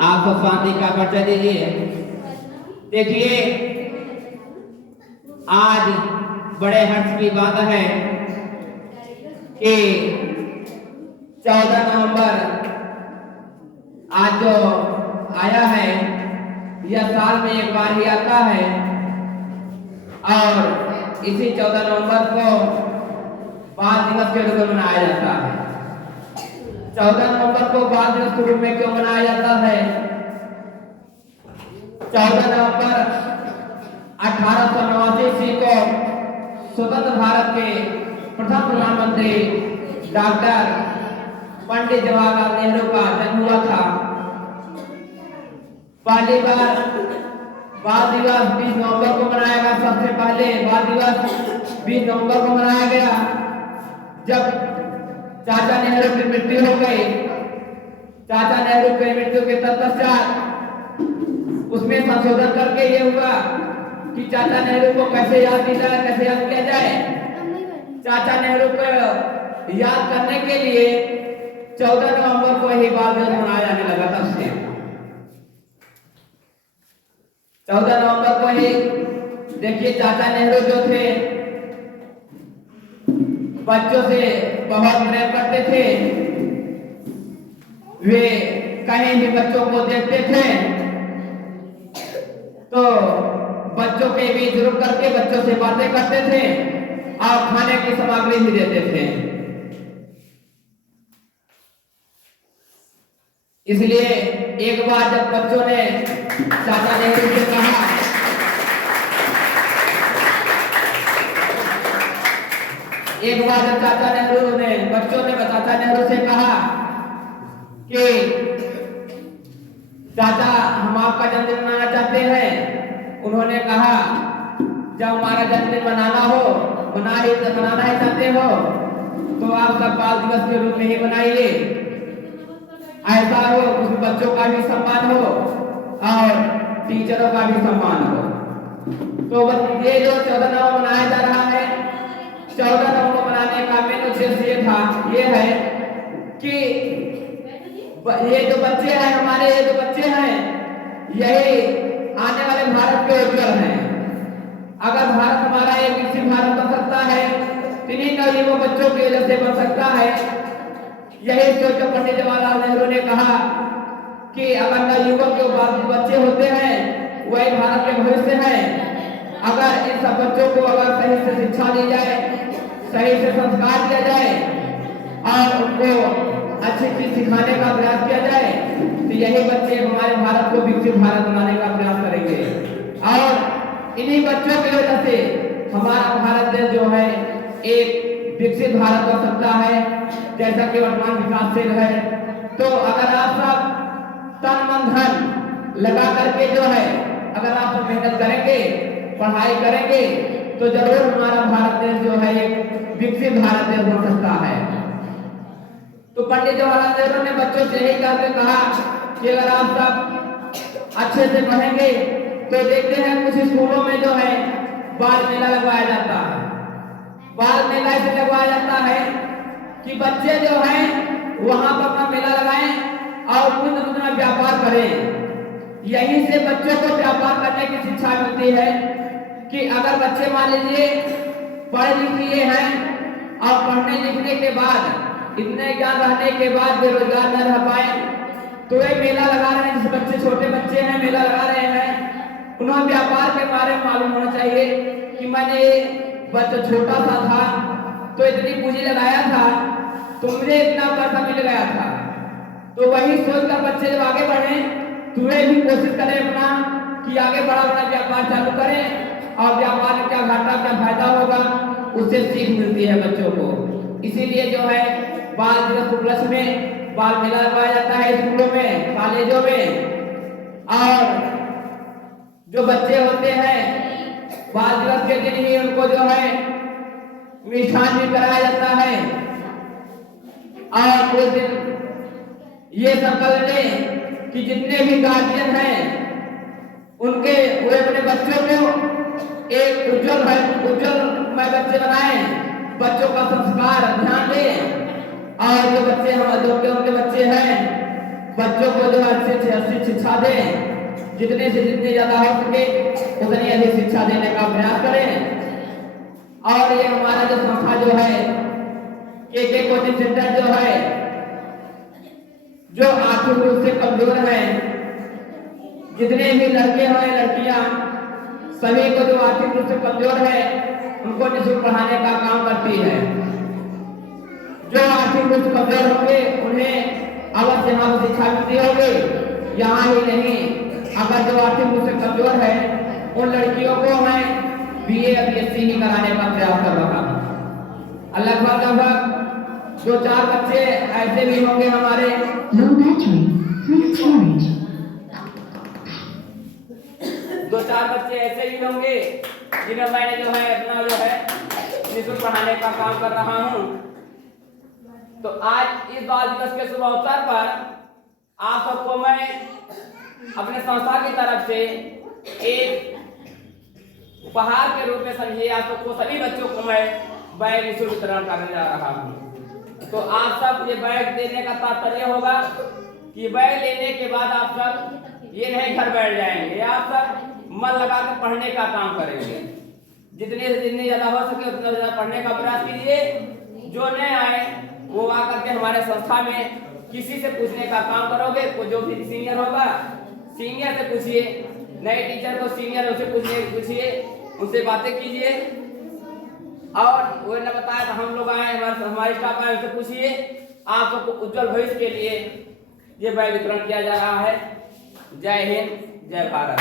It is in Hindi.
आप सब शांति का परिचय दीजिए। देखिए, आज बड़े हर्ष की बात है कि 14 नवंबर आज जो आया है, यह साल में एक बार ही आता है और इसी 14 नवंबर को बाल दिवस के रूप में मनाया जाता है। 14 नवंबर को बाल दिवस के रूप में क्यों मनाया जाता है? 14 नवंबर 1889 ईस्वी को स्वतंत्र भारत के प्रथम प्रधानमंत्री डॉक्टर पंडित जवाहरलाल नेहरू का जन्म हुआ था। पहली बार बाल दिवस 20 नवंबर को मनाया गया। सबसे पहले बाल दिवस 20 नवंबर को मनाया गया जब चाचा नेहरू की मृत्यु हो गई। चाचा नेहरू की मृत्यु के तत्पश्चात उसमें संशोधन करके ये हुआ कि चाचा नेहरू को कैसे याद किया जाए, कैसे याद किया जाए। चाचा नेहरू को याद करने के लिए 14 नवंबर को ही बाल दिवस मनाया जाने लगा। तब से 14 नवंबर को ही देखिए, चाचा नेहरू जो थे बच्चों से बहुत प्रेम करते थे। वे कहीं भी बच्चों को देखते थे तो बच्चों के बीच रुक करके बच्चों से बातें करते थे और खाने की सामग्री भी देते थे। इसलिए एक बार जब बच्चों ने चाचा नेहरू से कहा, एक बार जब चाचा नेहरू ने बच्चों ने चाचा नेहरू से कहा कि चाचा हम आपका जन्मदिन मनाना चाहते हैं। उन्होंने कहा जब हमारा जन्मदिन मनाना ही चाहते हो तो आप सब बाल दिवस के रूप में ही मनाइए। ऐसा हो उसमें बच्चों का भी सम्मान हो और टीचरों का भी सम्मान हो। तो ये जो 14 नवंबर मनाया जा रहा है, 14 नवंबर मनाने का मेन उद्देश्य ये है कि ये जो बच्चे हैं हमारे, ये जो बच्चे हैं यही आने वाले भारत के उज्जवल हैं। अगर भारत हमारा एक विकसित भारत बन सकता है, इन्हीं नवयुवक बच्चों की वजह से बन सकता है। यही सोच पंडित जवाहरलाल नेहरू ने कहा कि अगर नवयुवक जो बच्चे होते हैं वही भारत के भविष्य हैं। अगर इन सब बच्चों को अगर सही से शिक्षा दी जाए, सही से संस्कार दिया जाए और उनको अच्छी चीज सिखाने का प्रयास किया जाए तो यही बच्चे हमारे भारत को विकसित भारत बनाने का प्रयास करेंगे। और इन्हीं बच्चों की वजह से हमारा भारत देश जो है एक विकसित भारत बन सकता है, जैसा कि वर्तमान विकासशील है। तो अगर आप सब तन मन धन लगा करके जो है अगर आप सब मेहनत करेंगे, पढ़ाई करेंगे तो जरूर हमारा भारत देश जो है एक विकसित भारत देश बन सकता है। तो पंडित जवाहरलाल नेहरू ने बच्चों से यही कहा कि अगर आप सब अच्छे से पढ़ेंगे तो देखते हैं कुछ स्कूलों में जो है बाल मेला लगवाया जाता है। बाल मेला इसलिए लगवाया जाता है कि बच्चे जो हैं वहां पर अपना मेला लगाएं और खुद अपना व्यापार करें। यहीं से बच्चों को व्यापार करने की शिक्षा मिलती है कि अगर बच्चे मान लीजिए पढ़ लिख लिए हैं और पढ़ने लिखने के बाद इतने ज्ञान रहने के बाद बेरोजगार न रह पाए तो वे मेला लगा रहे हैं। जिस बच्चे छोटे बच्चे हैं मेला लगा रहे हैं, उन्हें व्यापार के बारे में मालूम होना चाहिए कि मैंने बच्चा छोटा सा था तो इतनी पूंजी लगाया था तो मुझे इतना पैसा मिल गया था। तो वही सोचकर बच्चे जब आगे बढ़े तो वे भी कोशिश करें अपना कि आगे बड़ा व्यापार चालू करें और व्यापार में क्या घाटा क्या फायदा होगा उससे सीख मिलती है बच्चों को। इसीलिए जो है बाल दिवस उपलक्ष्य में बाल मेला लगाया जाता है स्कूलों में, कॉलेजों में। और जो बच्चे होते हैं बाल दिवस के दिन ही उनको जो है मिष्ठान भी कराया जाता है। और उस दिन ये संकल्प लें कि जितने भी गार्जियन हैं उनके वे अपने बच्चों को एक उज्जवलमय बच्चे बनाएं, बच्चों का संस्कार ध्यान दें। और जो बच्चे उनके बच्चे हैं बच्चों को जो अच्छी दें, जितने से जितनी ज्यादा हो सके उतनी अधिक शिक्षा देने का प्रयास करें। और ये हमारा जो संस्था जो है के कोचिंग सेंटर जो है, जो आर्थिक रूप से कमजोर है, जितने भी लड़के हैं लड़कियां, सभी को जो आर्थिक रूप से कमजोर है उनको निःशुल्क पढ़ाने का काम करती है। जो आर्थिक रूप से कमजोर होंगे उन्हें अवश्य यहाँ शिक्षा मिलती होगी। यहाँ ही नहीं, अगर जो आर्थिक रूप से कमजोर है उन लड़कियों को मैं BA या BSc ही कराने का प्रयास कर रहा हूँ। लगभग 2-4 बच्चे ऐसे भी होंगे हमारे, Low battery, please charge. 2-4 बच्चे ऐसे भी होंगे जिन्हें मैंने जो है अपना जो है निःशुल्क पढ़ाने का काम कर रहा हूँ। तो आज इस बाल दिवस के शुभ अवसर पर आप सबको मैं अपने संस्था की तरफ से एक उपहार के रूप में समझिए, आप सबको सभी बच्चों को मैं बैग निःशुल्क वितरण करने जा रहा हूँ। तो आप सब ये बैग देने का तात्पर्य होगा कि बैग लेने के बाद आप सब ये नहीं घर बैठ जाएंगे, आप सब मन लगा कर पढ़ने का काम करेंगे। जितने से जितनी ज्यादा हो सके उतना ज्यादा पढ़ने का प्रयास कीजिए। जो नहीं आए वो आकर के हमारे संस्था में किसी से पूछने का काम करोगे। जो भी सीनियर होगा सीनियर से पूछिए, नए टीचर को सीनियर उनसे पूछिए, उनसे बातें कीजिए। और वो न बताया तो हम लोग आए, हमारे स्टाफ आए, उनसे पूछिए। आप सबको उज्जवल भविष्य के लिए ये बैग वितरण किया जा रहा है। जय हिंद, जय भारत।